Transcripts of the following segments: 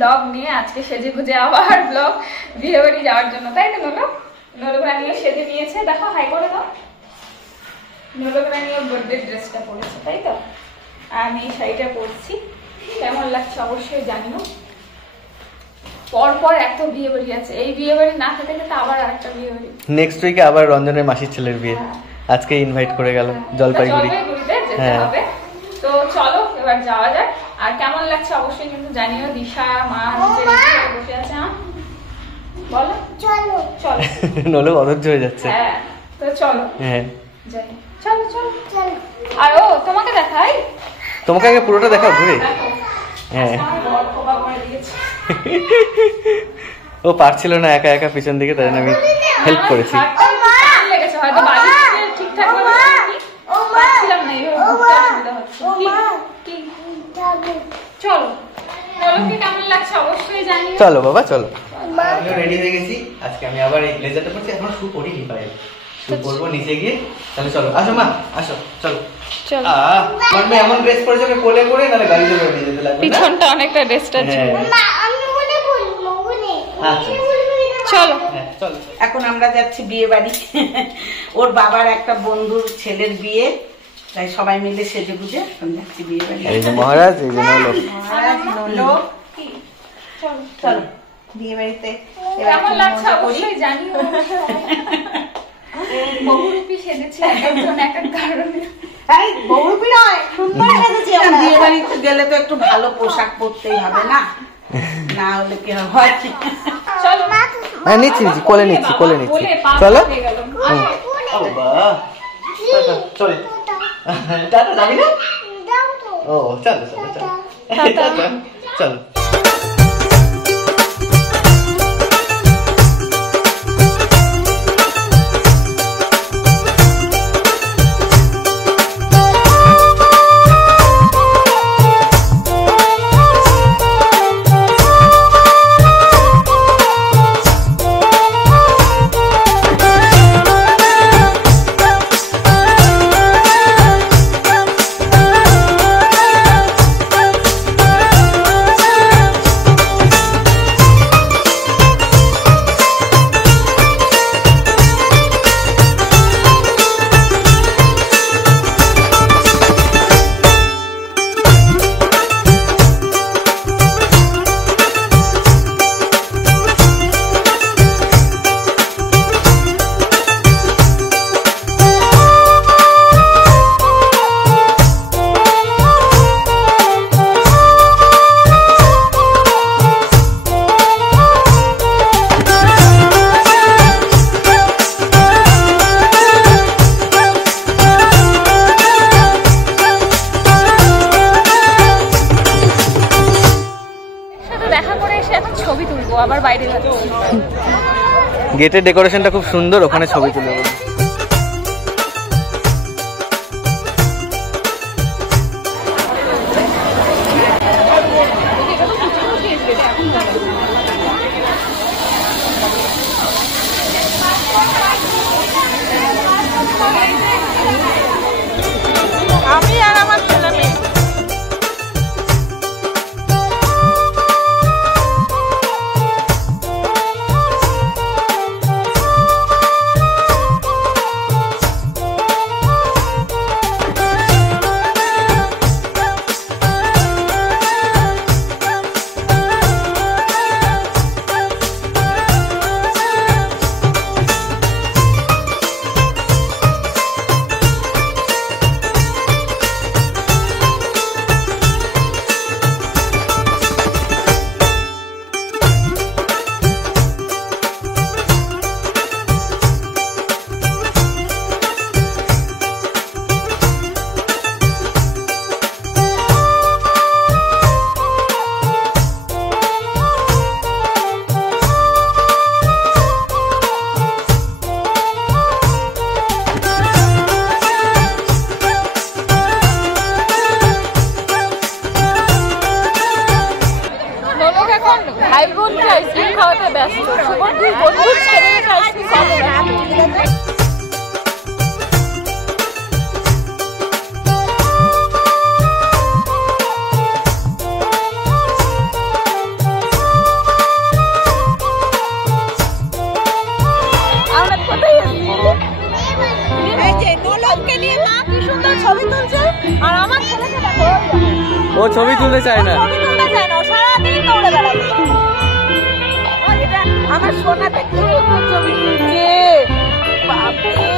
Blog নিয়ে। আজকে সেজে গুজে আবার ব্লগ বিয়ে বাড়ি যাওয়ার জন্য, তাই না নোলো? নোলকরা নিয়ে সেজে নিয়েছে, দেখো হাই করে দাও। নোলকরা নিয়ে বার্থডে ড্রেসটা পরেছে, তাই তো? আর আমি এই শাড়িটা পরছি। কেমন লাগছে অবশ্যই জানিও। পরপর এত বিয়ে বাড়ি আছে, এই বিয়ে বাড়ি না খেতে খেতে আবার আরেকটা বিয়ে বাড়ি। নেক্সট উইকে আবার রঞ্জনের মাসির ছেলের বিয়ে, আজকে ইনভাইট করে গেল জলপাইগুড়িতে যেতে হবে। তো চলো এবার যাওয়া যাক। আর কেমন লাগছে অবশ্যই কিন্তু জানিও। দিশা মা নিচে বসে আছে। বলো চলো চলো। নলো অধৈর্য হয়ে যাচ্ছে। হ্যাঁ তো চলো। হ্যাঁ যাই, চলো চলো চলো। আর ও তোমাকে দেখাই, তোমাকে আগে পুরোটা দেখাও ঘুরে। হ্যাঁ ও পারছিল না একা একা পিছন দিকে, তাই আমি হেল্প করেছি। হয়তো বাড়ি ঠিকঠাক পাচ্ছিলাম না, অসুবিধা হচ্ছে। চলো কেমন লাগছে অবশ্যই জানি। চলো বাবা চলো। আমিও রেডি হয়ে গেছি। আজকে আমি আবার এই ব্লেজারটা পরছি, এখন শু পরিনি পায়ে, শু পরবো নিচে গিয়ে। তাহলে চলো, আসো মা আসো, চলো চলো। আমার মেয়ে এমন ড্রেস পরেছে ওকে কোলে করে নালে গাড়িতে করে নিয়ে যেতে লাগবে। পিছনটা অনেকটা ড্রেসটা ছিল। আমি মনে বলবো মনে। আচ্ছা চলো চলো। এখন আমরা যাচ্ছি বিয়ে বাড়ি। ওর বাবার একটা বন্ধুর ছেলের বিয়ে, তাই সবাই মিলে সেজে গুজে এখন যাচ্ছি বিয়ে বাড়ি। এই যে মহারাজ, এই যে নলো। মহারাজ নলো। চলো চলো বিয়ে বাড়িতে। কেমন লাগছে অবশ্যই জানিও। বহুরূপী সেজেছি একজন এক এক কারণে। এই বহুরূপী নয়, সুন্দর সেজেছি আমরা। বিয়ে বাড়িতে গেলে তো একটু ভালো পোশাক পরতেই হবে না, না হলে কি হয়? চলো হ্যাঁ নিচ্ছি নিচ্ছি, কোলে নিচ্ছি কোলে নিচ্ছি। চলো চলে টাটা, যাবি না? ও চলো চলো চলো চলো। গেটের ডেকোরেশনটা খুব সুন্দর, ওখানে ছবি তুলে বলি। আমি আর আমার ছেলে মেয়ে। ছবি তুলতে চায় না, সারাদিন দৌড়ে বেড়াবে। আমার সোনাটা কি ছবি তুলছে বাপরে।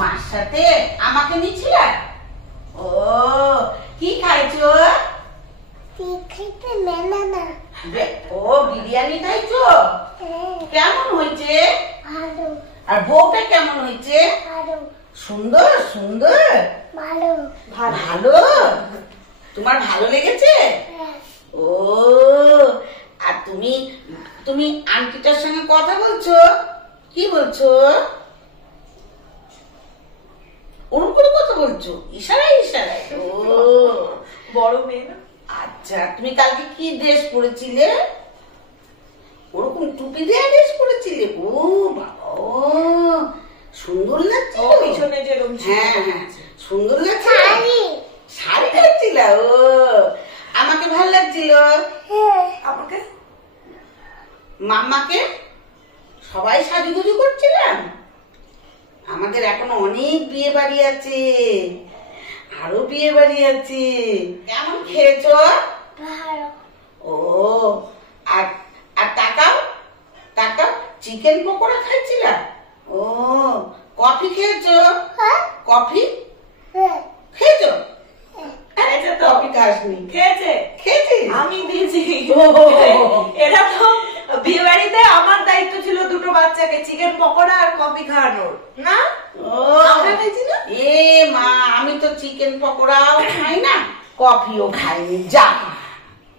মার সাথে আমাকে নিচ্ছিল। ও কি খাইছো? ও বিরিয়ানি খাইছো? কেমন হয়েছে? আর বউটা কেমন হয়েছে? সুন্দর সুন্দর ভালো ভালো। তোমার ভালো লেগেছে? ও আর তুমি তুমি আন্টিটার সঙ্গে কথা বলছো? কি বলছো? ওরকম করে কথা বলছো? ইশারায় ইশারায়? ও বড় মেয়ে না? আচ্ছা তুমি কালকে কি ড্রেস পরেছিলে? ওরকম টুপি দেওয়া ড্রেস পরেছিলে? ও বাবা, ও সুন্দর লাগছে। পিছনে যেরকম, হ্যাঁ হ্যাঁ সুন্দর লাগছে। শাড়ি পরছিল? ও আমাকে ভালো লাগছিল। আমাকে মাম্মাকে সবাই সাজুগুজু করছিলাম। আমাদের এখনো অনেক বিয়ে বাড়ি আছে, আরো বিয়ে বাড়ি আছে। কেমন খেয়েছ? ও আর আর টাকাও টাকা চিকেন পকোড়া খাইছিলাম। ও কফি খেয়েছ? কফি খেয়েছ? কফি খাসনি? খেয়েছে? খেয়েছি আমি দিয়েছি। এটা তো বিয়ে বাড়িতে আমার দায়িত্ব ছিল দুটো বাচ্চাকে চিকেন পকোড়া আর কফি খাওয়ানোর, না? এ মা আমি তো চিকেন পকোড়াও খাই না, কফিও খাইনি। যা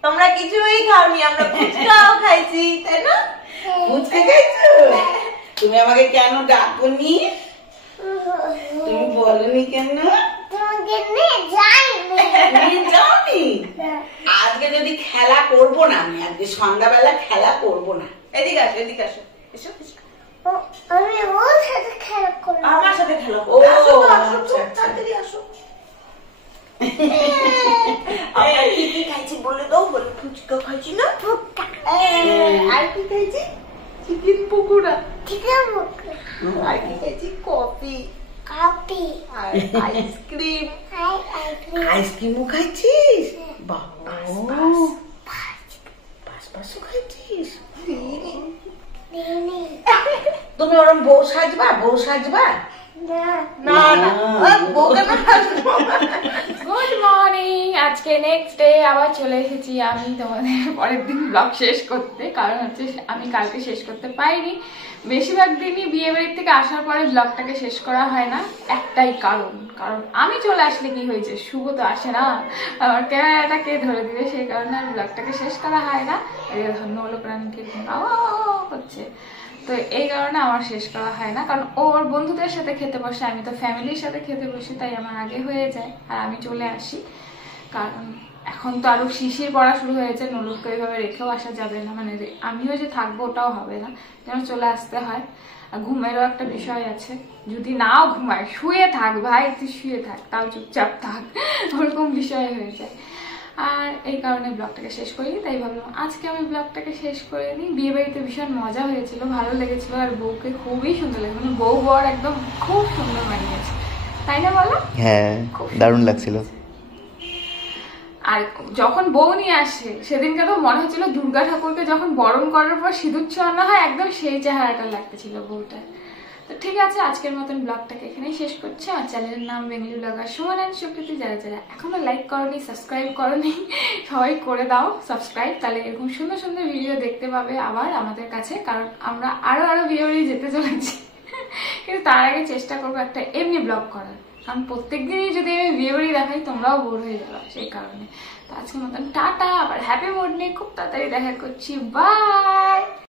তোমরা কিছুই খাওনি, আমরা ফুচকাও খাইছি, তাই না? ফুচকা খাইছো? তুমি আমাকে কেন ডাকোনি? তুমি বলনি কেন? আজকে যদি খেলা করবো না, আমি আজকে সন্ধ্যাবেলা খেলা করবো না। এদিকে আসো, এদিকে আসো, এসো আমি ওর সাথে খেলা করব। আমার সাথে খেলা ও করবো। আসো তো, আচ্ছা, তাড়াতাড়ি আসো। আমরা কি কি খাইছি বলে দাও। বলে ফুচকা খাইছি না? আর কি খাইছি? চিকেন পকোড়া। আর কি খাইছি? কফি আর আইসক্রিম। আইসক্রিমও খাইছিস? বাবা পাঁচও খাইছিস? তুমি ওরম বউ সাজবা? বউ সাজবা? না না, বউকে না আসবো। গুড মর্নিং, আজকে নেক্সট ডে আবার চলে এসেছি আমি তোমাদের পরের দিন ব্লগ শেষ করতে। কারণ হচ্ছে আমি কালকে শেষ করতে পারিনি। বেশিরভাগ দিনই বিয়ে বাড়ির থেকে আসার পরে ব্লগটাকে শেষ করা হয় না, একটাই কারণ আমি চলে আসলে কি হয়েছে, শুভ তো আসে না, আমার ক্যামেরাটা কে ধরে দিবে, সেই কারণে আর ব্লগটাকে শেষ করা হয় না। ধন্য হলো প্রাণীকে হচ্ছে, তো এই কারণে আমার শেষ করা হয় না। কারণ ওর বন্ধুদের সাথে খেতে বসে, আমি তো ফ্যামিলির সাথে খেতে বসি, তাই আমার আগে হয়ে যায় আর আমি চলে আসি। কারণ এখন তো আরো শিশির পড়া শুরু হয়েছে, নলুকে এইভাবে রেখেও আসা যাবে না, মানে আমিও যে থাকবো ওটাও হবে না, যেন চলে আসতে হয়। আর ঘুমেরও একটা বিষয় আছে, যদি নাও ঘুমায় শুয়ে থাক ভাই, তুই শুয়ে থাক, তাও চুপচাপ থাক, ওরকম বিষয় হয়ে যায়। আর এই কারণে ব্লগটাকে শেষ করিনি, তাই ভাবলাম আজকে আমি ব্লগটাকে শেষ করে নিই। বিয়ে বাড়িতে ভীষণ মজা হয়েছিল, ভালো লেগেছিল, আর বউকে খুবই সুন্দর লেগেছে, মানে বউ বর একদম খুব সুন্দর মানিয়েছে, তাই না বলো? হ্যাঁ দারুণ লাগছিল। আর যখন বউ নিয়ে আসে সেদিনকে তো মনে হচ্ছিল দুর্গা ঠাকুরকে যখন বরণ করার পর সিঁদুর ছোঁয়ানো হয়, একদম সেই চেহারাটা লাগতেছিল বউটা। তো ঠিক আছে, আজকের মতন ব্লগটাকে এখানেই শেষ করছি। আমার চ্যানেলের নাম Bengali blogger Suman and Supriti. যারা যারা এখনো লাইক করনি, সাবস্ক্রাইব করনি, সবাই করে দাও সাবস্ক্রাইব, তাহলে এরকম সুন্দর সুন্দর ভিডিও দেখতে পাবে আবার আমাদের কাছে, কারণ আমরা আরো ভিডিও নিয়ে যেতে চলেছি। কিন্তু তার আগে চেষ্টা করবো একটা এমনি ব্লগ করার, কারণ প্রত্যেকদিনই যদি আমি বিয়ে বাড়ি দেখাই তোমরাও বোর হয়ে যাবে, সেই কারণে। তো আজকের মতন টাটা, আবার হ্যাপি মর্নিং, খুব তাড়াতাড়ি দেখা করছি, বাই।